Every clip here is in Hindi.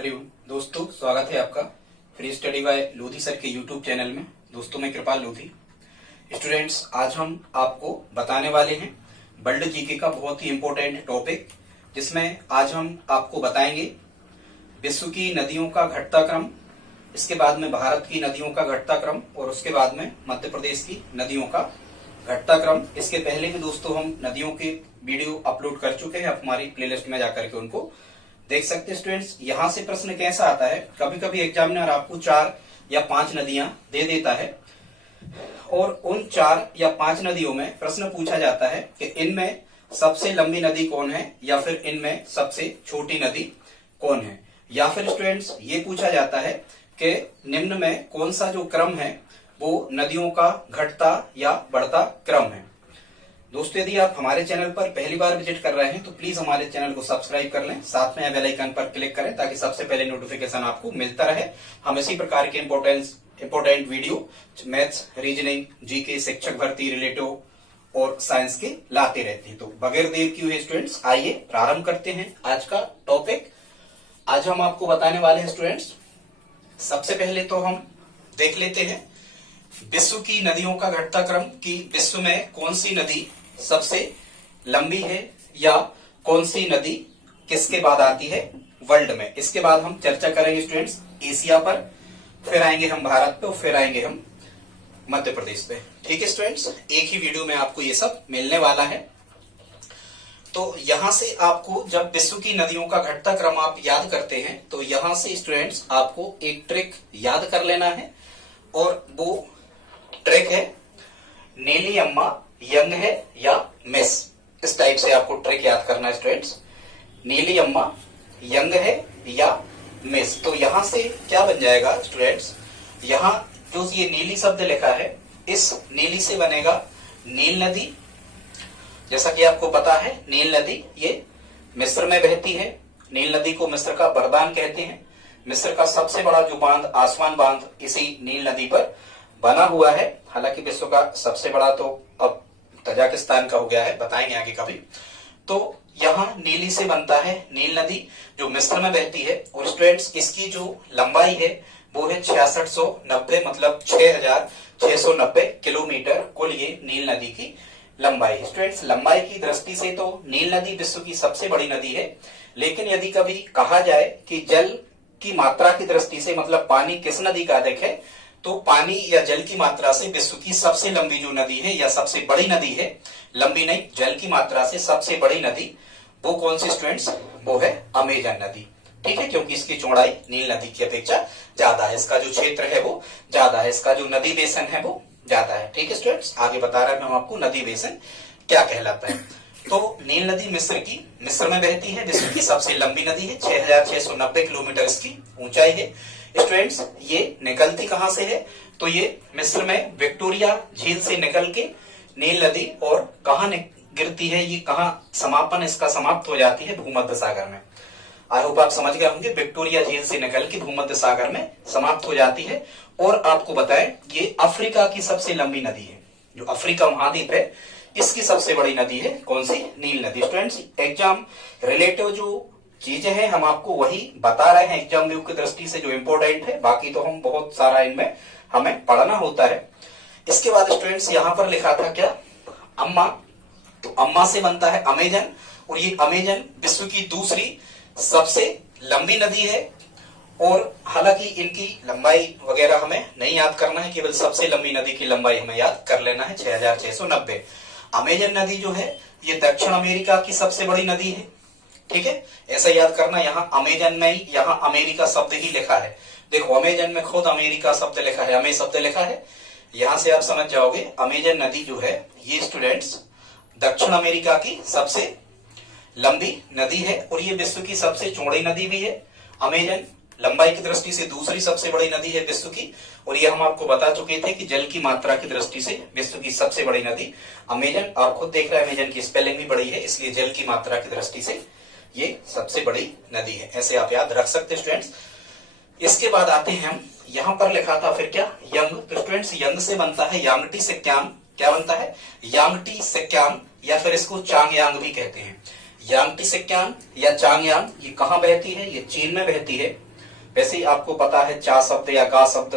हरिओम दोस्तों, स्वागत है आपका free study bye Lodhi sir के यूट्यूब चैनल में। दोस्तों, मैं कृपाल लोधी। स्टूडेंट्स, आज हम आपको बताने वाले हैं वर्ल्ड जीके का बहुत ही इम्पोर्टेंट टॉपिक, जिसमें आज हम आपको बताएंगे विश्व की नदियों का घटता क्रम, इसके बाद में भारत की नदियों का घटता क्रम और उसके बाद में मध्य प्रदेश की नदियों का घटता क्रम। इसके पहले भी दोस्तों हम नदियों के वीडियो अपलोड कर चुके हैं, आप हमारी प्लेलिस्ट में जाकर के उनको देख सकते हैं। स्टूडेंट्स, यहाँ से प्रश्न कैसा आता है, कभी कभी एग्जामिनर आपको 4 या 5 नदियां दे देता है और उन 4 या 5 नदियों में प्रश्न पूछा जाता है कि इनमें सबसे लंबी नदी कौन है या फिर इनमें सबसे छोटी नदी कौन है, या फिर स्टूडेंट्स ये पूछा जाता है कि निम्न में कौन सा जो क्रम है वो नदियों का घटता या बढ़ता क्रम है। दोस्तों, यदि आप हमारे चैनल पर पहली बार विजिट कर रहे हैं तो प्लीज हमारे चैनल को सब्सक्राइब कर लें, साथ में बेल आइकन पर क्लिक करें ताकि सबसे पहले नोटिफिकेशन आपको मिलता रहे। हम इसी प्रकार के important video maths, reasoning, GK, शिक्षक भर्ती, रिलेटिव और साइंस के लाते रहते हैं। तो बगैर देर किए हुए स्टूडेंट्स, आइए प्रारंभ करते हैं आज का टॉपिक। आज हम आपको बताने वाले हैं स्टूडेंट्स, सबसे पहले तो हम देख लेते हैं विश्व की नदियों का घटता क्रम की विश्व में कौन सी नदी सबसे लंबी है या कौन सी नदी किसके बाद आती है वर्ल्ड में। इसके बाद हम चर्चा करेंगे स्टूडेंट्स एशिया पर, फिर आएंगे हम भारत पे और फिर आएंगे हम मध्य प्रदेश पे। ठीक है स्टूडेंट्स, एक ही वीडियो में आपको ये सब मिलने वाला है। तो यहां से आपको जब विश्व की नदियों का घटता क्रम आप याद करते हैं तो यहां से स्टूडेंट्स आपको एक ट्रिक याद कर लेना है, और वो ट्रिक है नीली अम्मा, यंग है या मिस। इस टाइप से आपको ट्रिक याद करना है स्टूडेंट्स, नीली अम्मा, यंग है या मिस। तो यहां से क्या बन जाएगा स्टूडेंट्स, यहां जो ये नीली शब्द लिखा है, इस नीली से बनेगा नील नदी। जैसा कि आपको पता है नील नदी ये मिस्र में बहती है। नील नदी को मिस्र का वरदान कहते हैं। मिस्र का सबसे बड़ा जो बांध, आसमान बांध, इसी नील नदी पर बना हुआ है। हालांकि विश्व का सबसे बड़ा तो अब तजाकिस्तान का हो गया है, बताएंगे आगे कभी। तो यहाँ नीली से बनता है नील नदी जो मिस्र में बहती है, और स्टूडेंट्स इसकी जो लंबाई है वो है 6690, मतलब 6690 किलोमीटर कुल ये नील नदी की लंबाई। स्टूडेंट्स, लंबाई की दृष्टि से तो नील नदी विश्व की सबसे बड़ी नदी है, लेकिन यदि कभी कहा जाए कि जल की मात्रा की दृष्टि से, मतलब पानी किस नदी का अधिक है, तो पानी या जल की मात्रा से विश्व की सबसे लंबी जो नदी है या सबसे बड़ी नदी है, लंबी नहीं, जल की मात्रा से सबसे बड़ी नदी वो कौन सी स्टूडेंट्स, वो है अमेजन नदी। ठीक है, क्योंकि इसकी चौड़ाई नील नदी की अपेक्षा ज्यादा है, इसका जो क्षेत्र है वो ज्यादा है, इसका जो नदी बेसन है वो ज्यादा है। ठीक है स्टूडेंट्स, आगे बता रहा हूं आपको नदी बेसन क्या कहलाता है। तो नील नदी मिस्र में बहती है, विश्व की सबसे लंबी नदी है, 6690 किलोमीटर इसकी ऊंचाई है। स्टूडेंट्स, ये निकलती कहां से है, तो ये मिस्र में विक्टोरिया झील से निकल के नील नदी और कहां गिरती है, ये कहां समापन इसका समाप्त हो जाती है, भूमध्य सागर में। आई होप आप समझ गए होंगे, विक्टोरिया झील से निकल के भूमध्य सागर में समाप्त हो जाती है। और आपको बताएं ये अफ्रीका की सबसे लंबी नदी है, जो अफ्रीका महाद्वीप है इसकी सबसे बड़ी नदी है कौन सी, नील नदी। स्टूडेंट्स, एग्जाम रिलेटिव जो चीजें हैं हम आपको वही बता रहे हैं एग्जाम व्यू की दृष्टि से जो इम्पोर्टेंट है, बाकी तो हम बहुत सारा इनमें हमें पढ़ना होता है। इसके बाद स्टूडेंट्स यहाँ पर लिखा था क्या, अम्मा, तो अम्मा से बनता है अमेजन, और ये अमेजन विश्व की दूसरी सबसे लंबी नदी है। और हालांकि इनकी लंबाई वगैरह हमें नहीं याद करना है, केवल सबसे लंबी नदी की लंबाई हमें याद कर लेना है, 6690। अमेजन नदी जो है ये दक्षिण अमेरिका की सबसे बड़ी नदी है। ठीक है, ऐसा याद करना, यहाँ अमेजन में ही यहाँ अमेरिका शब्द ही लिखा है। देखो अमेजन में खुद अमेरिका शब्द लिखा है, अमे शब्द लिखा है, यहां से आप समझ जाओगे अमेजन नदी जो है ये स्टूडेंट्स दक्षिण अमेरिका की सबसे लंबी नदी है, और ये विश्व की सबसे चौड़ी नदी भी है। अमेजन लंबाई की दृष्टि से दूसरी सबसे बड़ी नदी है विश्व की, और ये हम आपको बता चुके थे कि जल की मात्रा की दृष्टि से विश्व की सबसे बड़ी नदी अमेजन। आप खुद देख रहे हैं अमेजन की स्पेलिंग भी बड़ी है, इसलिए जल की मात्रा की दृष्टि से ये सबसे बड़ी नदी है, ऐसे आप याद रख सकते हैं स्टूडेंट्स। इसके बाद आते हैं हम, यहाँ पर लिखा था फिर क्या, यंग। तो स्टूडेंट्स यंग से बनता है यांगटी सिक्किम, क्या बनता है, यांगटी सिक्किम, या फिर इसको चांगयांग भी कहते हैं। यांगटी सिक्किम या चांगयांग ये कहां बहती है, ये चीन में बहती है। वैसे ही आपको पता है चा शब्द या गा शब्द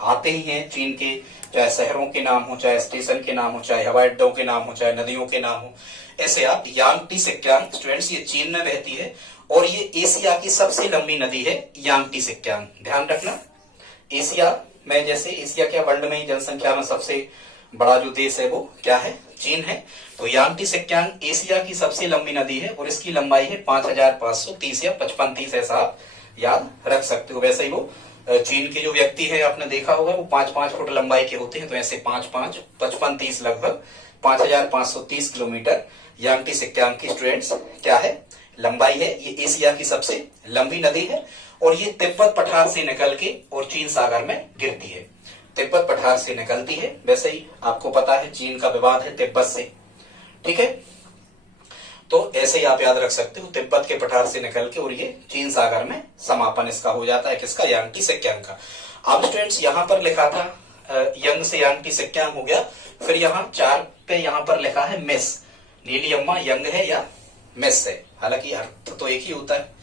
आते ही हैं चीन के, चाहे शहरों के नाम हो, चाहे स्टेशन के नाम हो, चाहे हवाई अड्डों के नाम हो, चाहे नदियों के नाम हो। ऐसे आप यांगटी सिक्यांग स्टूडेंट्स, ये चीन में बहती है और ये एशिया की सबसे लंबी नदी है यांगटी सिक्यांग। ध्यान रखना, एशिया में, जैसे एशिया क्या, वर्ल्ड में जनसंख्या में सबसे बड़ा जो देश है वो क्या है, चीन है। तो यांगटी सिक्यांग एशिया की सबसे लंबी नदी है और इसकी लंबाई है 5530 या 5530, ऐसा आप याद रख सकते हो। वैसे ही वो चीन के जो व्यक्ति है आपने देखा होगा वो 5-5 फुट लंबाई के होते हैं, तो ऐसे 5-5 5530 लगभग 5530 किलोमीटर यांगटी सिक्यांग की स्टूडेंट्स क्या है, लंबाई है। ये एशिया की सबसे लंबी नदी है और ये तिब्बत पठार से निकल के और चीन सागर में गिरती है। तिब्बत पठार से निकलती है। वैसे ही आपको पता है चीन का विवाद है तिब्बत से, ठीक है। तो ऐसे ही आप याद रख सकते हो, तिब्बत के पठार से निकल के और ये चीन सागर में समापन इसका हो जाता है, किसका, यांगटी सिक्यांग का। अब स्टूडेंट्स यहाँ पर लिखा था यंग से यांगटी सिक्यांग हो गया, फिर यहाँ 4 पे यहाँ पर लिखा है मिस, नीली अम्मा यंग है या मिस है, हालांकि अर्थ तो एक ही होता है।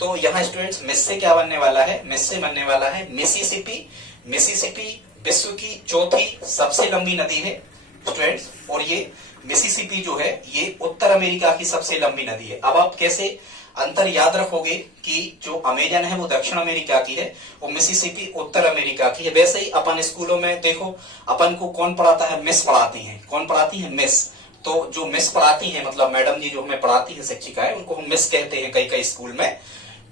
तो यहाँ स्टूडेंट्स मिस से क्या बनने वाला है, मिस से बनने वाला है मिसिसिपी। मिसिसिपी विश्व की चौथी सबसे लंबी नदी है स्टूडेंट्स, और ये मिसिसिपी जो है ये उत्तर अमेरिका की सबसे लंबी नदी है। अब आप कैसे अंतर याद रखोगे कि जो अमेजन है वो दक्षिण अमेरिका की है और मिसिसिपी उत्तर अमेरिका की है। वैसे ही अपन स्कूलों में देखो, अपन को कौन पढ़ाता है, मिस पढ़ाती हैं। कौन पढ़ाती है, मिस। तो जो मिस पढ़ाती हैं, मतलब मैडम जी जो हमें पढ़ाती है, शिक्षिकाएं, उनको हम मिस कहते हैं कई कई स्कूल में।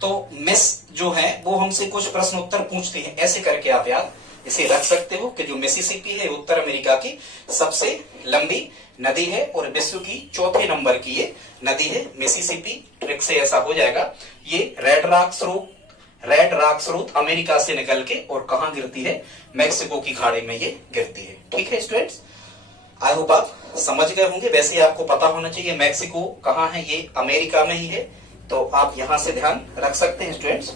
तो मिस जो है वो हमसे कुछ प्रश्न उत्तर पूछती है, ऐसे करके आप याद इसे रख सकते हो कि जो मिसिसिपी है उत्तर अमेरिका की सबसे लंबी नदी है और विश्व की चौथे नंबर की ये नदी है मिसिसिपी। ट्रिक से ऐसा हो जाएगा। ये रेड रॉक स्रोत अमेरिका से निकल के और कहां गिरती है, मैक्सिको की खाड़ी में ये गिरती है। ठीक है स्टूडेंट्स, आई होप आप समझ गए होंगे। वैसे आपको पता होना चाहिए मैक्सिको कहाँ है, ये अमेरिका में ही है। तो आप यहां से ध्यान रख सकते हैं स्टूडेंट्स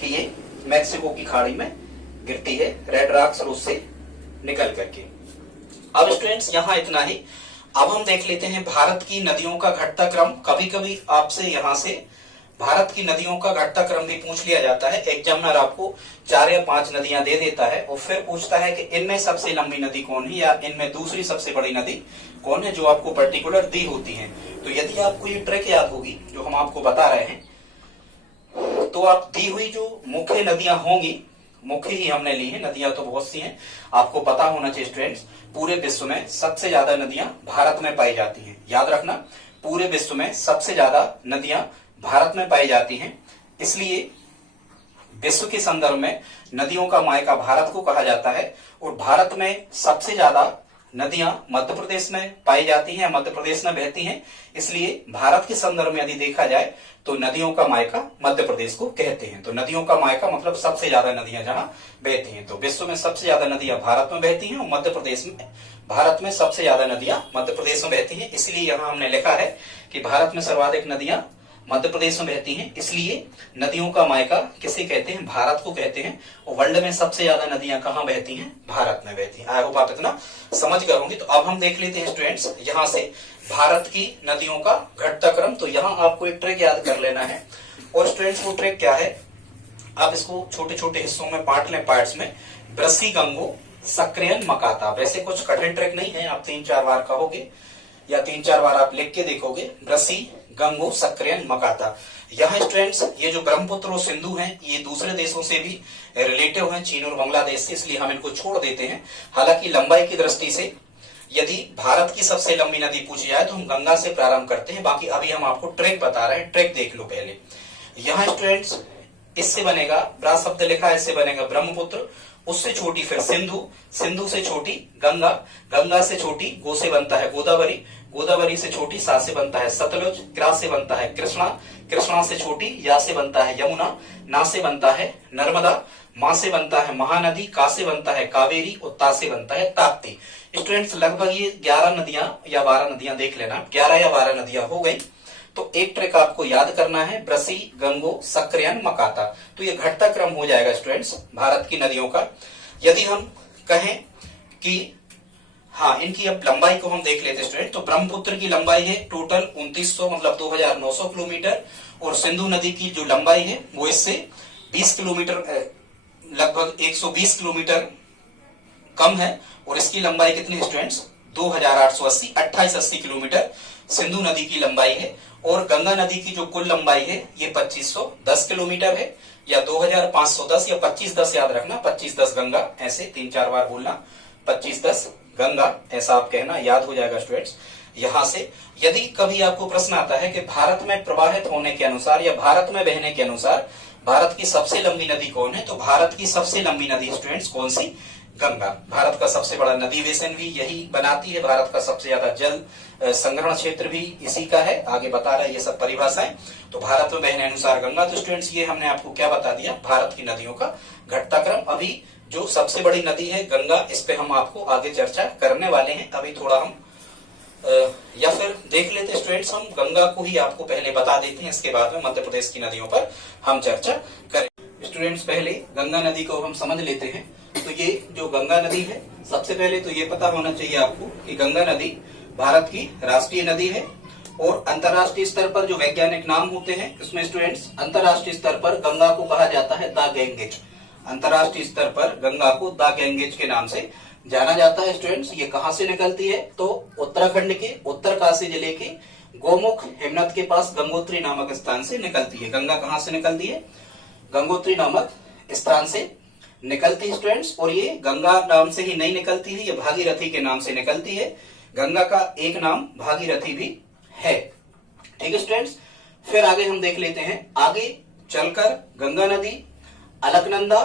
कि ये मैक्सिको की खाड़ी में गिरती है, रेड रॉक स्रोत से निकल करके। अब स्टूडेंट्स यहाँ इतना ही। अब हम देख लेते हैं भारत की नदियों का घटता क्रम। कभी कभी आपसे यहाँ से भारत की नदियों का घटता क्रम भी पूछ लिया जाता है। एग्जामिनर आपको 4 या 5 नदियां दे देता है और फिर पूछता है कि इनमें सबसे लंबी नदी कौन है या इनमें दूसरी सबसे बड़ी नदी कौन है, जो आपको पर्टिकुलर दी होती है। तो यदि आपको ये ट्रिक याद होगी जो हम आपको बता रहे हैं, तो आप दी हुई जो मुख्य नदियां होंगी, मुख्य ही हमने ली है, नदियां तो बहुत सी हैं, आपको पता होना चाहिए स्टूडेंट्स, पूरे विश्व में सबसे ज्यादा नदियां भारत में पाई जाती हैं। याद रखना, पूरे विश्व में सबसे ज्यादा नदियां भारत में पाई जाती हैं। इसलिए विश्व के संदर्भ में नदियों का मायका भारत को कहा जाता है और भारत में सबसे ज्यादा नदियां मध्य प्रदेश में पाई जाती हैं, मध्य प्रदेश में बहती हैं। इसलिए भारत के संदर्भ में यदि देखा जाए तो नदियों का मायका मध्य प्रदेश को कहते हैं। तो नदियों का मायका मतलब सबसे ज्यादा नदियां जहां बहती हैं। तो विश्व में सबसे ज्यादा नदियां भारत में बहती हैं और मध्य प्रदेश में, भारत में सबसे ज्यादा नदियां मध्य प्रदेश में बहती हैं। इसलिए यहाँ हमने लिखा है कि भारत में सर्वाधिक नदियां मध्य प्रदेश में बहती हैं। इसलिए नदियों का मायका किसे कहते हैं, भारत को कहते हैं। और वर्ल्ड में सबसे ज्यादा नदियां कहाँ बहती हैं, भारत में बहती हैं। आई होप आप इतना समझ गए होंगे। तो अब हम देख लेते हैं स्टूडेंट्स यहाँ से भारत की नदियों का घटता क्रम। तो यहाँ आपको एक ट्रिक याद कर लेना है और स्टूडेंट्स वो ट्रिक क्या है, आप इसको छोटे छोटे हिस्सों में बांट लें, पार्ट्स में। ब्रसी, गंगो, सक्रियन, मकाता। वैसे कुछ कठिन ट्रिक नहीं है, आप 3-4 बार कहोगे या 3-4 बार आप लिख के देखोगे। ब्रसी, गंगो, सक्रियन, मकाता। यहाँ स्टूडेंट्स ये जो ब्रह्मपुत्र और सिंधु हैं ये दूसरे देशों से भी रिलेटिव हैं, चीन और बांग्लादेश से, इसलिए हम इनको छोड़ देते हैं। हालांकि लंबाई की दृष्टि से यदि भारत की सबसे लंबी नदी पूछी जाए तो हम गंगा से प्रारंभ करते हैं। बाकी अभी हम आपको ट्रिक बता रहे हैं, ट्रिक देख लो पहले। यहाँ स्टूडेंट्स इससे बनेगा, ब्रा शब्द लिखा है, इससे बनेगा ब्रह्मपुत्र, उससे छोटी फिर सिंधु, सिंधु से छोटी गंगा, गंगा से छोटी गो से बनता है गोदावरी, गोदावरी से छोटी सा से बनता है सतलुज, क्रा से बनता है कृष्णा, कृष्णा से छोटी या से बनता है यमुना, ना से बनता है नर्मदा, मां से बनता है महानदी, का से बनता है कावेरी और ता से बनता है ताप्ती। स्टूडेंट्स लगभग ये 11 नदियां या 12 नदियां देख लेना, 11 या 12 नदियां हो गई। तो एक ट्रिक आपको याद करना है, ब्रसी, गंगो, सक्रियन, मकाता। तो ये घटता क्रम हो जाएगा स्टूडेंट्स भारत की नदियों का। यदि हम कहें कि हाँ, इनकी अब लंबाई को हम देख लेते हैं स्टूडेंट। तो ब्रह्मपुत्र की लंबाई है टोटल 2900 मतलब 2900 किलोमीटर और सिंधु नदी की जो लंबाई है वो इससे 20 किलोमीटर, लगभग 120 किलोमीटर कम है। और इसकी लंबाई कितनी है स्टूडेंट्स? 2880, 2880 किलोमीटर सिंधु नदी की लंबाई है। और गंगा नदी की जो कुल लंबाई है ये 2510 किलोमीटर है, या 2510 या 2510 याद रखना, 2510 गंगा, ऐसे 3-4 बार बोलना, 2510 गंगा, ऐसा आप कहना, याद हो जाएगा स्टूडेंट्स। यहां से यदि कभी आपको प्रश्न आता है कि भारत में प्रवाहित होने के अनुसार या भारत में बहने के अनुसार भारत की सबसे लंबी नदी कौन है, तो भारत की सबसे लंबी नदी स्टूडेंट्स कौन सी? गंगा। भारत का सबसे बड़ा नदी बेसिन भी यही बनाती है, भारत का सबसे ज्यादा जल संग्रहण क्षेत्र भी इसी का है, आगे बता रहा है ये सब परिभाषाएं। तो भारत में बहने अनुसार गंगा। तो स्टूडेंट्स ये हमने आपको क्या बता दिया, भारत की नदियों का घटता क्रम। अभी जो सबसे बड़ी नदी है गंगा, इस पे हम आपको आगे चर्चा करने वाले हैं। अभी थोड़ा हम या फिर देख लेते स्टूडेंट्स, हम गंगा को ही आपको पहले बता देते हैं, इसके बाद में मध्य प्रदेश की नदियों पर हम चर्चा करें। स्टूडेंट्स पहले गंगा नदी को हम समझ लेते हैं। तो ये जो गंगा नदी है, सबसे पहले तो ये पता होना चाहिए आपको कि गंगा नदी भारत की राष्ट्रीय नदी है। और अंतर्राष्ट्रीय स्तर पर जो वैज्ञानिक नाम होते हैं उसमें स्टूडेंट्स, अंतर्राष्ट्रीय स्तर पर गंगा को कहा जाता है द गैंगेज। अंतर्राष्ट्रीय स्तर पर गंगा को द गैंगेज के नाम से जाना जाता है स्टूडेंट्स। ये कहां से निकलती है, तो उत्तराखंड के उत्तरकाशी जिले के गोमुख हिमनद के पास गंगोत्री नामक स्थान से निकलती है। गंगा कहां से निकलती है? गंगोत्री नामक स्थान से निकलती है स्टूडेंट्स। और ये गंगा नाम से ही नहीं निकलती है, ये भागीरथी के नाम से निकलती है। गंगा का एक नाम भागीरथी भी है। ठीक है स्टूडेंट्स, फिर आगे हम देख लेते हैं। आगे चलकर गंगा नदी अलकनंदा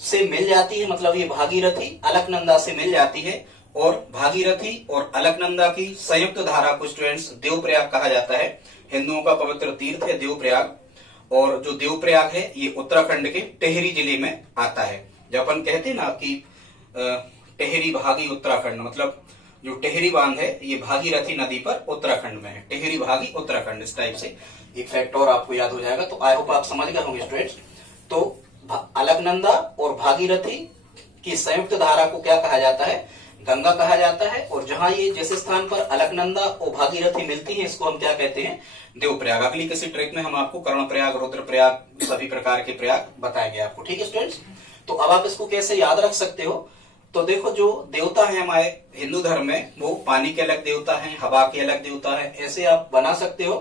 से मिल जाती है, मतलब ये भागीरथी अलकनंदा से मिल जाती है। और भागीरथी और अलकनंदा की संयुक्त धारा को स्टूडेंट्स देवप्रयाग कहा जाता है। हिंदुओं का पवित्र तीर्थ है देवप्रयाग। और जो देवप्रयाग है ये उत्तराखंड के टिहरी जिले में आता है। जब अपन कहते हैं ना कि टिहरी भागी उत्तराखंड, मतलब जो टिहरी बांध है ये भागीरथी नदी पर उत्तराखंड में है। टिहरी भागी उत्तराखंड, इस टाइप से एक फैक्ट और आपको याद हो जाएगा। तो आई होप आप समझ गए होंगे स्टूडेंट्स। तो अलकनंदा और भागीरथी की संयुक्त धारा को क्या कहा जाता है? गंगा कहा जाता है। और जहां ये जिस स्थान पर अलकनंदा और भागीरथी मिलती है इसको हम क्या कहते हैं? देवप्रयाग। अगली किसी ट्रैक में हम आपको कर्णप्रयाग, रुद्रप्रयाग, सभी प्रकार के प्रयाग बताएंगे आपको। ठीक है स्टूडेंट्स, तो अब आप इसको कैसे याद रख सकते हो? तो देखो, जो देवता है हमारे हिंदू धर्म में, वो पानी के अलग देवता है, हवा के अलग देवता है। ऐसे आप बना सकते हो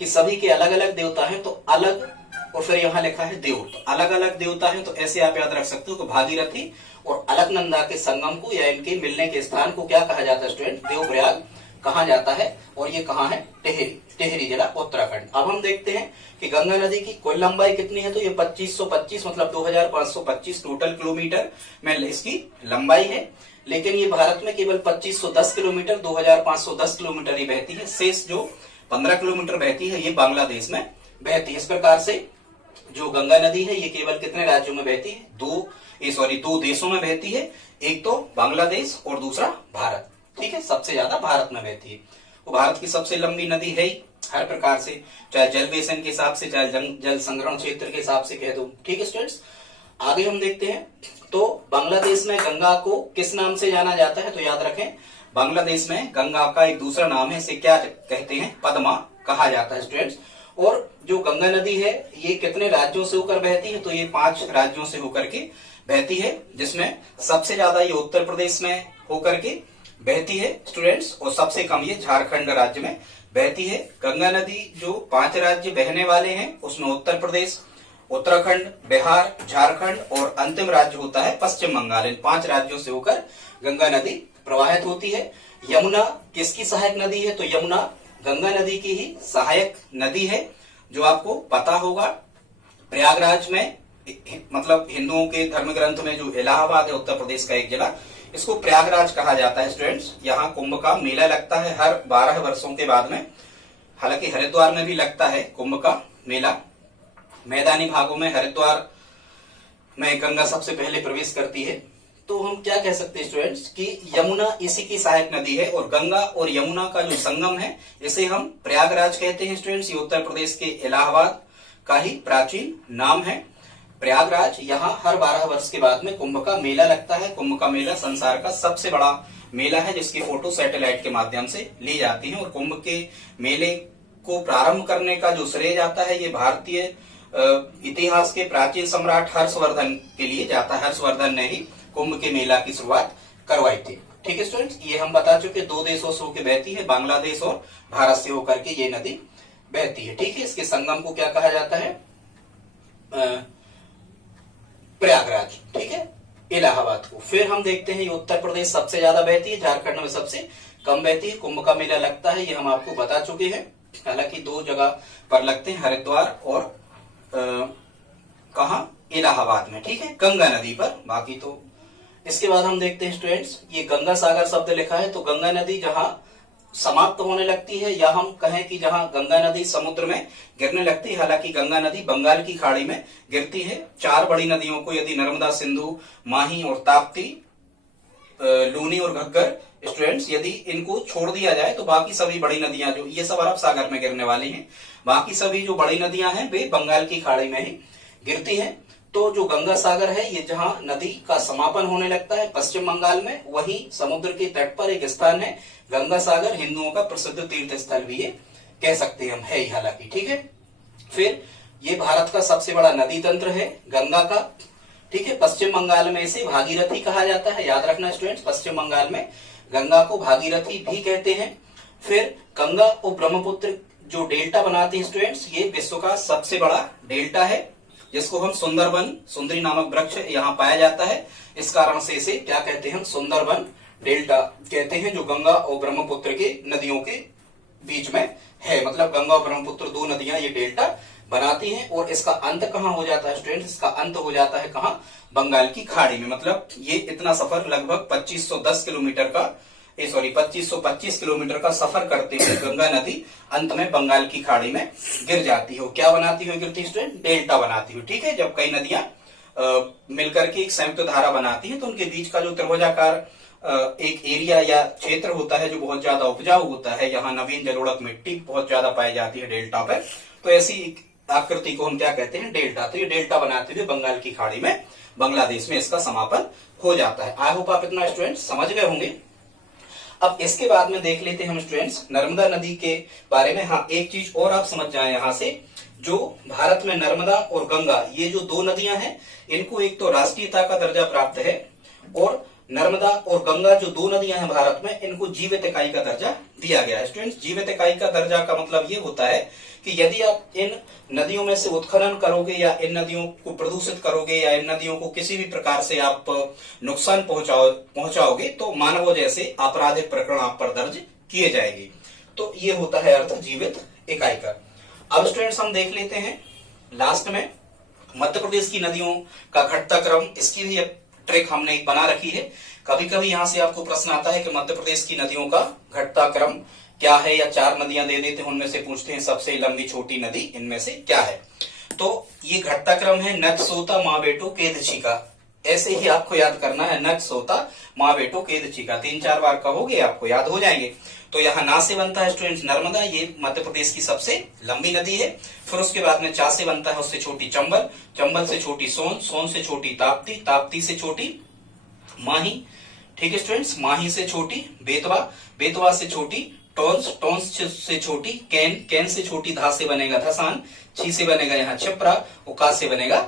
कि सभी के अलग अलग देवता है, तो अलग, और फिर यहाँ लिखा है देव, तो अलग अलग देवता है। तो ऐसे आप याद रख सकते हो कि भागीरथी और अलकनंदा के संगम को या इनके मिलने के स्थान को क्या कहा जाता है स्टूडेंट? देवप्रयाग कहा जाता है। और ये कहाँ है? टिहरी, टिहरी जिला उत्तराखंड। अब हम देखते हैं कि गंगा नदी की कुल लंबाई कितनी है। तो ये 2525 मतलब 2525 टोटल किलोमीटर में इसकी लंबाई है। लेकिन ये भारत में केवल 2510 किलोमीटर, 2510 किलोमीटर ही बहती है। शेष जो 15 किलोमीटर बहती है ये बांग्लादेश में बहती है। इस प्रकार से जो गंगा नदी है ये केवल कितने राज्यों में बहती है? दो देशों में बहती है। एक तो बांग्लादेश और दूसरा भारत। ठीक है, सबसे ज्यादा भारत में बहती है। वो भारत की सबसे लंबी नदी है ही, हर प्रकार से, चाहे जल बेसिन के हिसाब से, चाहे जल संग्रहण क्षेत्र के हिसाब से कह दो। ठीक है स्टूडेंट्स, आगे हम देखते हैं। तो बांग्लादेश में गंगा को किस नाम से जाना जाता है? तो याद रखें, बांग्लादेश में गंगा का एक दूसरा नाम है, इसे क्या कहते हैं? पद्मा कहा जाता है स्टूडेंट्स। और जो गंगा नदी है ये कितने राज्यों से होकर बहती है? तो ये 5 राज्यों से होकर के बहती है, जिसमें सबसे ज्यादा ये उत्तर प्रदेश में होकर के बहती है स्टूडेंट्स, और सबसे कम ये झारखंड राज्य में बहती है। गंगा नदी जो 5 राज्य बहने वाले हैं उसमें उत्तर प्रदेश, उत्तराखंड, बिहार, झारखंड और अंतिम राज्य होता है पश्चिम बंगाल। इन 5 राज्यों से होकर गंगा नदी प्रवाहित होती है। यमुना किसकी सहायक नदी है? तो यमुना गंगा नदी की ही सहायक नदी है, जो आपको पता होगा। प्रयागराज में, मतलब हिंदुओं के धर्म ग्रंथ में जो इलाहाबाद है उत्तर प्रदेश का एक जिला, इसको प्रयागराज कहा जाता है स्टूडेंट्स। यहाँ कुंभ का मेला लगता है हर 12 वर्षों के बाद में। हालांकि हरिद्वार में भी लगता है कुंभ का मेला। मैदानी भागों में हरिद्वार में गंगा सबसे पहले प्रवेश करती है। तो हम क्या कह सकते हैं स्टूडेंट्स कि यमुना इसी की सहायक नदी है, और गंगा और यमुना का जो संगम है इसे हम प्रयागराज कहते हैं स्टूडेंट्स। ये उत्तर प्रदेश के इलाहाबाद का ही प्राचीन नाम है प्रयागराज। यहाँ हर 12 वर्ष के बाद में कुंभ का मेला लगता है। कुंभ का मेला संसार का सबसे बड़ा मेला है, जिसकी फोटो सैटेलाइट के माध्यम से ली जाती है। और कुंभ के मेले को प्रारंभ करने का जो श्रेय जाता है ये भारतीय इतिहास के प्राचीन सम्राट हर्षवर्धन के लिए जाता है। हर्षवर्धन ने ही कुंभ के मेला की शुरुआत करवाई थी। ठीक है स्टूडेंट्स, ये हम बता चुके, दो देशों से होकर बहती है, बांग्लादेश और भारत से होकर के ये नदी बहती है। ठीक है, इसके संगम को क्या कहा जाता है? प्रयागराज। ठीक है, इलाहाबाद को। फिर हम देखते हैं ये उत्तर प्रदेश सबसे ज्यादा बहती है, झारखंड में सबसे कम बहती है। कुंभ का मेला लगता है, ये हम आपको बता चुके हैं। हालांकि दो जगह पर लगते हैं, हरिद्वार और कहा? इलाहाबाद में। ठीक है, गंगा नदी पर। बाकी तो इसके बाद हम देखते हैं स्टूडेंट्स, ये गंगा सागर शब्द लिखा है, तो गंगा नदी जहां समाप्त होने लगती है, या हम कहें कि जहां गंगा नदी समुद्र में गिरने लगती है। हालांकि गंगा नदी बंगाल की खाड़ी में गिरती है। चार बड़ी नदियों को यदि नर्मदा, सिंधु, माही और ताप्ती, लूनी और घग्गर स्टूडेंट्स, यदि इनको छोड़ दिया जाए तो बाकी सभी बड़ी नदियां जो ये सब अरब सागर में गिरने वाली हैं, बाकी सभी जो बड़ी नदियां हैं वे बंगाल की खाड़ी में ही गिरती हैं। तो जो गंगा सागर है, ये जहां नदी का समापन होने लगता है पश्चिम बंगाल में, वहीं समुद्र के तट पर एक स्थान है गंगा सागर। हिंदुओं का प्रसिद्ध तीर्थ स्थल भी ये कह सकते हैं हम, है ही हालांकि। ठीक है, फिर ये भारत का सबसे बड़ा नदी तंत्र है गंगा का। ठीक है, पश्चिम बंगाल में इसे भागीरथी कहा जाता है, याद रखना स्टूडेंट्स, पश्चिम बंगाल में गंगा को भागीरथी भी कहते हैं। फिर गंगा और ब्रह्मपुत्र जो डेल्टा बनाते हैं स्टूडेंट्स, ये विश्व का सबसे बड़ा डेल्टा है, जिसको हम सुंदरबन, सुंदरी नामक वृक्ष यहाँ पाया जाता है, इस कारण से इसे क्या कहते हैं? सुंदरबन डेल्टा कहते हैं, जो गंगा और ब्रह्मपुत्र के नदियों के बीच में है। मतलब गंगा और ब्रह्मपुत्र दो नदियां ये डेल्टा बनाती हैं। और इसका अंत कहाँ हो जाता है स्टूडेंट्स? इसका अंत हो जाता है कहाँ? बंगाल की खाड़ी में। मतलब ये इतना सफर लगभग 2510 किलोमीटर का 2525 किलोमीटर का सफर करते हुए गंगा नदी अंत में बंगाल की खाड़ी में गिर जाती है। क्या बनाती हुई गिरती है स्टूडेंट? डेल्टा बनाती हुई। ठीक है, जब कई नदियां मिलकर के एक संयुक्त धारा बनाती है, तो उनके बीच का जो त्रिभुजाकार एक एरिया या क्षेत्र होता है जो बहुत ज्यादा उपजाऊ होता है, यहाँ नवीन जलोढ़क मिट्टी बहुत ज्यादा पाई जाती है डेल्टा पर, तो ऐसी आकृति को हम क्या कहते हैं? डेल्टा। तो ये डेल्टा बनाते हुए बंगाल की खाड़ी में, बांग्लादेश में इसका समापन हो जाता है। आई होप आप इतना स्टूडेंट्स समझ गए होंगे। अब इसके बाद में देख लेते हैं हम स्टूडेंट्स नर्मदा नदी के बारे में। हाँ, एक चीज और आप समझ जाएं यहाँ से, जो भारत में नर्मदा और गंगा ये जो दो नदियां हैं, इनको एक तो राष्ट्रीयता का दर्जा प्राप्त है, और नर्मदा और गंगा जो दो नदियां हैं भारत में, इनको जीवित इकाई का दर्जा दिया गया है। स्टूडेंट्स, जीवित इकाई का दर्जा का मतलब ये होता है कि यदि आप इन नदियों में से उत्खनन करोगे, या इन नदियों को प्रदूषित करोगे, या इन नदियों को किसी भी प्रकार से आप नुकसान पहुंचाओगे, तो मानवों जैसे आपराधिक प्रकरण आप पर दर्ज किए जाएंगे। तो ये होता है अर्थ जीवित इकाई का। अब स्टूडेंट्स हम देख लेते हैं लास्ट में मध्य प्रदेश की नदियों का घटता क्रम। इसकी भी ट्रिक हमने एक बना रखी है। कभी कभी यहाँ से आपको प्रश्न आता है कि मध्य प्रदेश की नदियों का घटता क्रम क्या है, या चार नदियां दे देते हैं, उनमें से पूछते हैं सबसे लंबी छोटी नदी इनमें से क्या है। तो ये घटता क्रम है नच, सोता, माँ बेटो, केद, छीका। ऐसे ही आपको याद करना है, नच, सोता, माँ बेटो, केद, छीका। 3-4 बार कहोगे आपको याद हो जाएंगे। तो यहाँ ना से बनता है स्टूडेंट्स नर्मदा, ये मध्य प्रदेश की सबसे लंबी नदी है। फिर उसके बाद में चा से बनता है, उससे छोटी चंबल, चंबल से छोटी सोन, सोन से छोटी ताप्ती, ताप्ती से छोटी माही। ठीक है स्टूडेंट्स, माही से छोटी बेतवा, बेतवा से छोटी टोंस, टोंस से छोटी कैन, कैन से छोटी धा से बनेगा धसान, छी से बनेगा यहाँ छिपरा, और का से बनेगा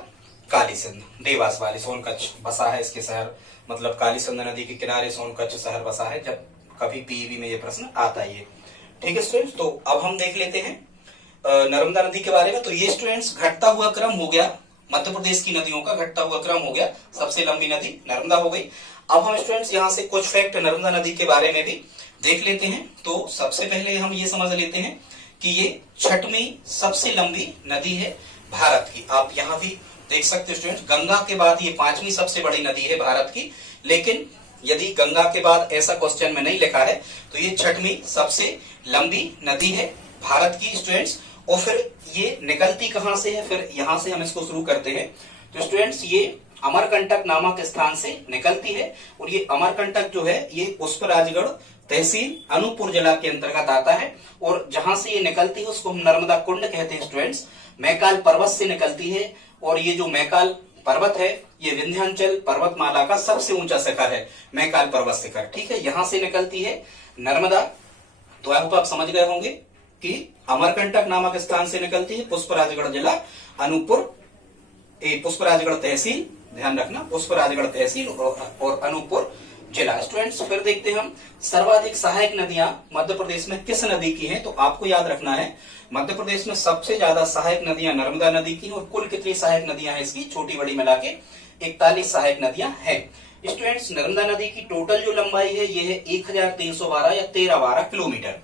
काली सिंध। देवास वाली सोनकच्छ बसा है इसके शहर, मतलब काली सिंध नदी के किनारे सोनकच्छ शहर बसा है। जब कभी पीईबी में ये प्रश्न आता ही है। ठीक है स्टूडेंट्स, तो अब हम देख लेते हैं नर्मदा नदी के बारे में। तो ये स्टूडेंट्स घटता हुआ क्रम हो गया, मध्य प्रदेश की नदियों का घटता हुआ क्रम हो गया। सबसे लंबी नदी नर्मदा हो गई। अब हम स्टूडेंट्स यहाँ से कुछ फैक्ट नर्मदा नदी के बारे में भी देख लेते हैं। तो सबसे पहले हम ये समझ लेते हैं कि ये 6वीं सबसे लंबी नदी है भारत की। आप यहाँ भी देख सकते हैं स्टूडेंट्स, गंगा के बाद ये 5वीं सबसे बड़ी नदी है भारत की। लेकिन यदि गंगा के बाद ऐसा क्वेश्चन में नहीं लिखा है, तो ये 6वीं सबसे लंबी नदी है भारत की स्टूडेंट्स। और फिर ये निकलती कहां से है, फिर यहां से हम इसको शुरू करते हैं। तो स्टूडेंट्स ये अमरकंटक नामक स्थान से निकलती है, और ये अमरकंटक जो है ये पुष्पराजगढ़ तहसील अनूपपुर जिला के अंतर्गत आता है। और जहां से ये निकलती है उसको हम नर्मदा कुंड कहते हैं स्टूडेंट्स। मैकाल पर्वत से निकलती है, और ये जो मैकाल पर्वत है ये विंध्याचल पर्वतमाला का सबसे ऊंचा शिखर है, मैकाल पर्वत शिखर। ठीक है, यहां से निकलती है नर्मदा। तो आई होप आप समझ गए होंगे। कि अमरकंटक नामक स्थान से निकलती है, पुष्पराजगढ़ जिला, अनूपपुर पुष्पराजगढ़ तहसील, ध्यान रखना पुष्पराजगढ़ तहसील और अनूपपुर जिला। स्टूडेंट्स फिर देखते हैं हम सर्वाधिक सहायक नदियां मध्य प्रदेश में किस नदी की हैं। तो आपको याद रखना है मध्य प्रदेश में सबसे ज्यादा सहायक नदियां नर्मदा नदी की, और कुल कितनी सहायक नदियां हैं इसकी, छोटी बड़ी मिला के 41 सहायक नदियां हैं। स्टूडेंट्स नर्मदा नदी की टोटल जो लंबाई है ये है 1312 या 1312 किलोमीटर।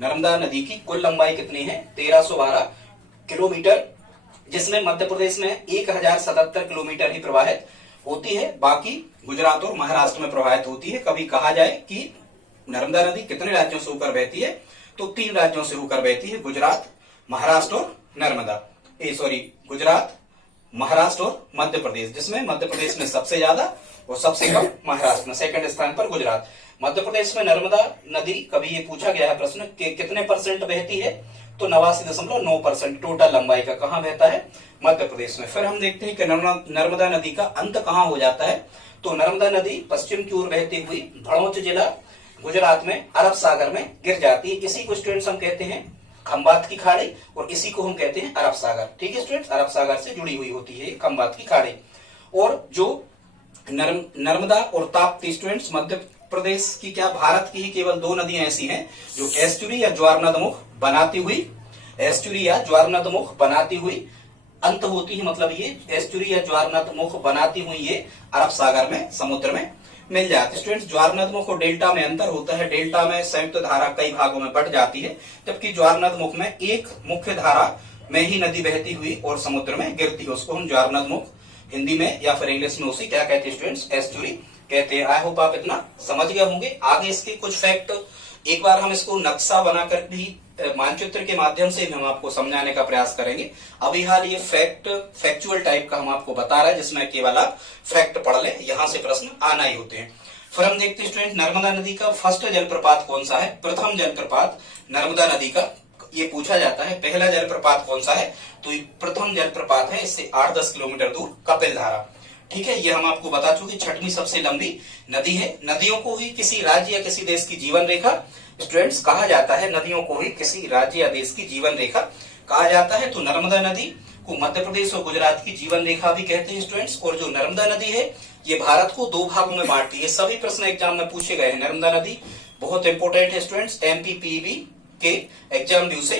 नर्मदा नदी की कुल लंबाई कितनी है, 1312 किलोमीटर, जिसमें मध्य प्रदेश में 1077 किलोमीटर ही प्रवाहित होती है, बाकी गुजरात और महाराष्ट्र में प्रवाहित होती है। कभी कहा जाए कि नर्मदा नदी कितने राज्यों से होकर बहती है, तो 3 राज्यों से होकर बहती है, गुजरात, महाराष्ट्र और गुजरात, महाराष्ट्र और मध्य प्रदेश, जिसमें मध्य प्रदेश में सबसे ज्यादा और सबसे कम महाराष्ट्र में, सेकंड स्थान पर गुजरात। मध्य प्रदेश में नर्मदा नदी, कभी ये पूछा गया है प्रश्न कि कितने % बहती है, तो 89.9% टोटल लंबाई का कहां बहता है, मध्य प्रदेश में। फिर हम देखते हैं कि नर्मदा नदी का अंत कहां हो जाता है, तो नर्मदा नदी पश्चिम की ओर बहती हुई भड़ौच जिला गुजरात में अरब सागर में गिर जाती है। इसी को स्टूडेंट्स हम कहते हैं खंबात की खाड़ी, और इसी को हम कहते हैं अरब सागर। ठीक है स्टूडेंट्स, अरब सागर से जुड़ी हुई होती है खंबात की खाड़ी। और जो नर्मदा और ताप्ती, स्टूडेंट्स मध्य प्रदेश की क्या, भारत की ही केवल 2 नदियां ऐसी हैं जो एस्चुरी या ज्वारनदमुख बनाती हुई अंत होती है, मतलब ये एस्चुरी या ज्वारनदमुख बनाती हुई ये अरब सागर में, समुद्र में मिल जाती है। स्टूडेंट्स ज्वारनदमुख और डेल्टा में अंतर होता है, डेल्टा में संयुक्त धारा कई भागों में बट जाती है, जबकि ज्वारनदमुख में एक मुख्य धारा में ही नदी बहती हुई और समुद्र में गिरती है, उसको हम ज्वारनदमुख हिंदी में या फिर इंग्लिश में उसी क्या कहते हैं स्टूडेंट्स, एस्चुरी कहते हैं। आई होप आप इतना समझ गए होंगे। आगे इसके कुछ फैक्ट एक बार हम इसको नक्शा बनाकर भी मानचित्र के माध्यम से हम आपको समझाने का प्रयास करेंगे। अभी हाल ये फैक्चुअल टाइप का हम आपको बता रहे हैं, जिसमें केवल आप फैक्ट पढ़ लें, यहां से प्रश्न आना ही होते हैं। फिर हम देखते हैं स्टूडेंट नर्मदा नदी का फर्स्ट जलप्रपात कौन सा है, प्रथम जलप्रपात नर्मदा नदी का ये पूछा जाता है। पहला जलप्रपात कौन सा है, तो प्रथम जलप्रपात है, इससे 8-10 किलोमीटर दूर कपिल धारा। ठीक है, ये हम आपको बता चुके, 6वीं सबसे लंबी नदी है। नदियों को ही किसी राज्य या किसी देश की जीवन रेखा स्टूडेंट्स कहा जाता है, नदियों को ही किसी राज्य या देश की जीवन रेखा कहा जाता है। तो नर्मदा नदी को मध्य प्रदेश और गुजरात की जीवन रेखा भी कहते हैं स्टूडेंट्स। और जो नर्मदा नदी है ये भारत को 2 भागों में बांटती है। सभी प्रश्न एग्जाम में पूछे गए हैं। नर्मदा नदी बहुत इंपोर्टेंट है स्टूडेंट्स, MPPB के एग्जाम व्यू से।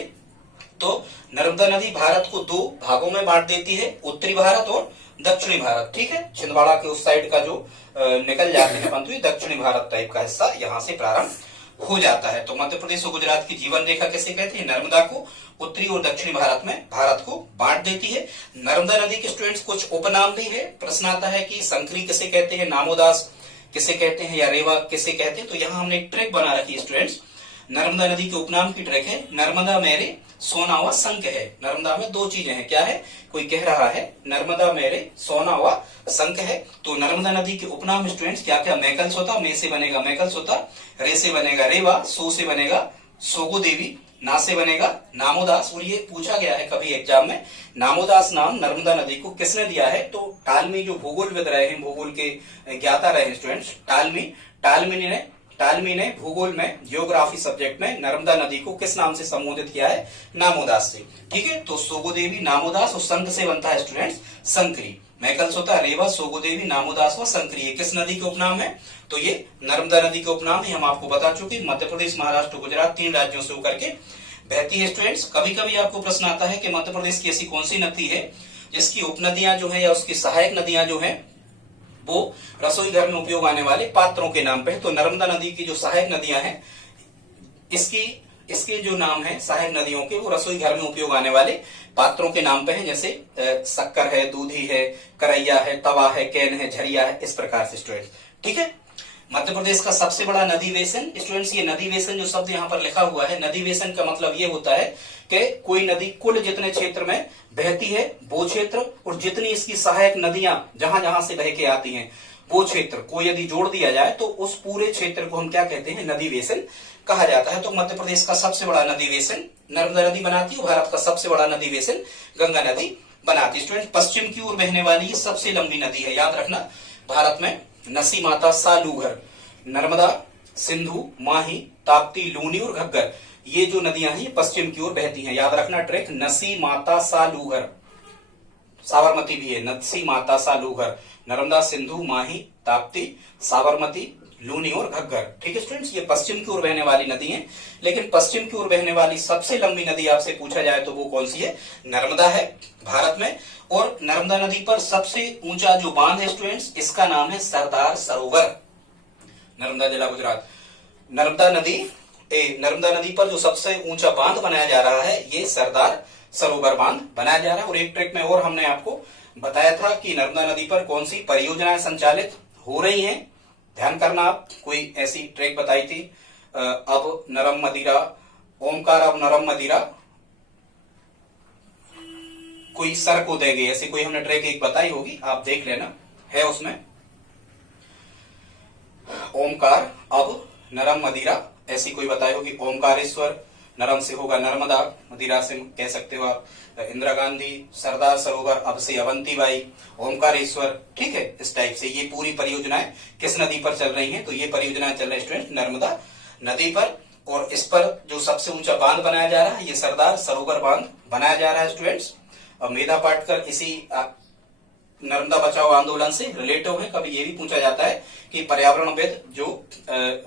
तो नर्मदा नदी भारत को 2 भागों में बांट देती है, उत्तरी भारत और दक्षिणी भारत। ठीक है, छिंदवाड़ा के उस साइड का जो निकल जाते हैं परंतु दक्षिणी भारत टाइप का हिस्सा यहाँ से प्रारंभ हो जाता है। तो मध्य प्रदेश और गुजरात की जीवन रेखा कैसे कहते हैं, नर्मदा को उत्तरी और दक्षिणी भारत में भारत को बांट देती है। नर्मदा नदी के स्टूडेंट्स कुछ उपनाम भी है। प्रश्न आता है कि संकरी किसे कहते हैं, नामोदास किसे कहते हैं, या रेवा किसे कहते हैं। तो यहाँ हमने एक ट्रिक बना रखी है स्टूडेंट्स, नर्मदा नदी के उपनाम की ट्रिक है, नर्मदा मेरे सोना व संक है। नर्मदा में 2 चीजें हैं, क्या है, कोई कह रहा है नर्मदा मेरे सोना व संक है। तो नर्मदा नदी के उपनाम स्टूडेंट्स क्या क्या, मैकल सोता, मे से बनेगा मैकल सोता, रे से बनेगा रेवा, सो से बनेगा सोगो देवी, ना से बनेगा नामोदास। और ये पूछा गया है कभी एग्जाम में, नामोदास नाम नर्मदा नदी को किसने दिया है। तो टालमी जो भूगोलविद रहे हैं, भूगोल के ज्ञाता रहे हैं स्टूडेंट्स, टालमी ने भूगोल में जियोग्राफी सब्जेक्ट में नर्मदा नदी को किस नाम से संबोधित किया है, नामोदास से। ठीक है, तो सोगो देवी, नामोदास और संक से बनता है स्टूडेंट्स संकरी। मैकल सोता, रेवा, सोगो देवी, नामोदास व संकरी, ये किस नदी के उपनाम है, तो ये नर्मदा नदी के उपनाम है। हम आपको बता चुके, मध्य प्रदेश, महाराष्ट्र, गुजरात 3 राज्यों से होकर के बहती है स्टूडेंट्स। कभी कभी आपको प्रश्न आता है कि मध्य प्रदेश की ऐसी कौन सी नदी है जिसकी उपनदियां जो है या उसकी सहायक नदियां जो है वो रसोई घर में उपयोग आने वाले पात्रों के नाम पे है। तो नर्मदा नदी की जो सहायक नदियां हैं, इसके जो नाम है सहायक नदियों के, वो रसोई घर में उपयोग आने वाले पात्रों के नाम पे है, जैसे शक्कर है, दूधी है, करैया है, तवा है, कैन है, झरिया है, इस प्रकार से स्टूडेंट्स। ठीक है, मध्य प्रदेश का सबसे बड़ा नदी बेसिन स्टूडेंट्स, ये नदी बेसिन जो शब्द यहाँ पर लिखा हुआ है, नदी बेसिन का मतलब ये होता है कि कोई नदी कुल जितने क्षेत्र में बहती है वो क्षेत्र, और जितनी इसकी सहायक नदियां जहां जहां से बह के आती हैं वो क्षेत्र को यदि जोड़ दिया जाए तो उस पूरे क्षेत्र को हम क्या कहते हैं, नदी बेसिन कहा जाता है। तो मध्य प्रदेश का सबसे बड़ा नदी बेसिन नर्मदा नदी बनाती है, भारत का सबसे बड़ा नदी बेसिन गंगा नदी बनाती है। स्टूडेंट पश्चिम की ओर बहने वाली सबसे लंबी नदी है, याद रखना, भारत में नसी माता, सालूघर, नर्मदा, सिंधु, माही, ताप्ती, लूनी और घग्गर, ये जो नदियां हैं ये पश्चिम की ओर बहती हैं। याद रखना ट्रिक, नसी माता सा लूगर, साबरमती भी है, नसी माता सा लूगर, नर्मदा सिंधु माही ताप्ती साबरमती लूनी और घग्गर। ठीक है स्टूडेंट्स, ये पश्चिम की ओर बहने वाली नदी है। लेकिन पश्चिम की ओर बहने वाली सबसे लंबी नदी आपसे पूछा जाए तो वो कौन सी है? नर्मदा है भारत में। और नर्मदा नदी पर सबसे ऊंचा जो बांध है स्टूडेंट्स, इसका नाम है सरदार सरोवर। नर्मदा जिला गुजरात। नर्मदा नदी पर जो सबसे ऊंचा बांध बनाया जा रहा है ये सरदार सरोवर बांध बनाया जा रहा है। और एक ट्रिक में और हमने आपको बताया था कि नर्मदा नदी पर कौन सी परियोजनाएं संचालित हो रही हैं। ध्यान करना, आप कोई ऐसी ट्रिक बताई थी, अब नरम मदिरा, ओमकार अब नरम मदिरा, कोई सर को देंगे, ऐसी कोई हमने ट्रिक एक बताई होगी, आप देख लेना, है उसमें ओमकार अब नरम मदिरा, ऐसी कोई बताई होगी। ओमकारेश्वर, नरम से होगा नर्मदा, मदिरा से कह सकते हो आप इंदिरा गांधी, सरदार सरोवर अब से अवंतीबाई, ओमकारेश्वर। ठीक है, इस टाइप से ये पूरी परियोजनाएं किस नदी पर चल रही हैं? तो ये परियोजनाएं चल रही है स्टूडेंट नर्मदा नदी पर। और इस पर जो सबसे ऊंचा बांध बनाया जा रहा है ये सरदार सरोवर बांध बनाया जा रहा है स्टूडेंट्स। और मेधा पाटकर इसी नर्मदा बचाओ आंदोलन से रिलेटिव है। कभी ये भी पूछा जाता है कि पर्यावरणविद जो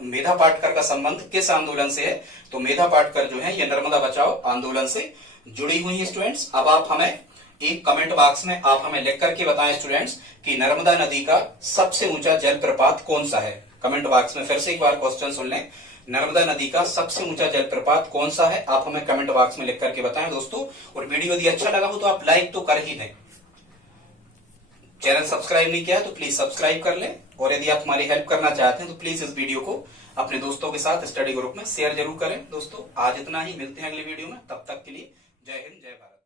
मेधा पाटकर का संबंध किस आंदोलन से है? तो मेधा पाटकर जो है ये नर्मदा बचाओ आंदोलन से जुड़ी हुई है स्टूडेंट्स। अब आप हमें एक कमेंट बॉक्स में आप हमें लिख करके बताएं स्टूडेंट्स कि नर्मदा नदी का सबसे ऊंचा जलप्रपात कौन सा है। कमेंट बॉक्स में फिर से एक बार क्वेश्चन सुन लें, नर्मदा नदी का सबसे ऊंचा जलप्रपात कौन सा है? आप हमें कमेंट बॉक्स में लिख करके बताएं दोस्तों। और वीडियो यदि अच्छा लगा हो तो आप लाइक तो कर ही दें। चैनल सब्सक्राइब नहीं किया है तो प्लीज सब्सक्राइब कर लें। और यदि आप हमारी हेल्प करना चाहते हैं तो प्लीज इस वीडियो को अपने दोस्तों के साथ स्टडी ग्रुप में शेयर जरूर करें। दोस्तों आज इतना ही, मिलते हैं अगले वीडियो में, तब तक के लिए जय हिंद जय भारत।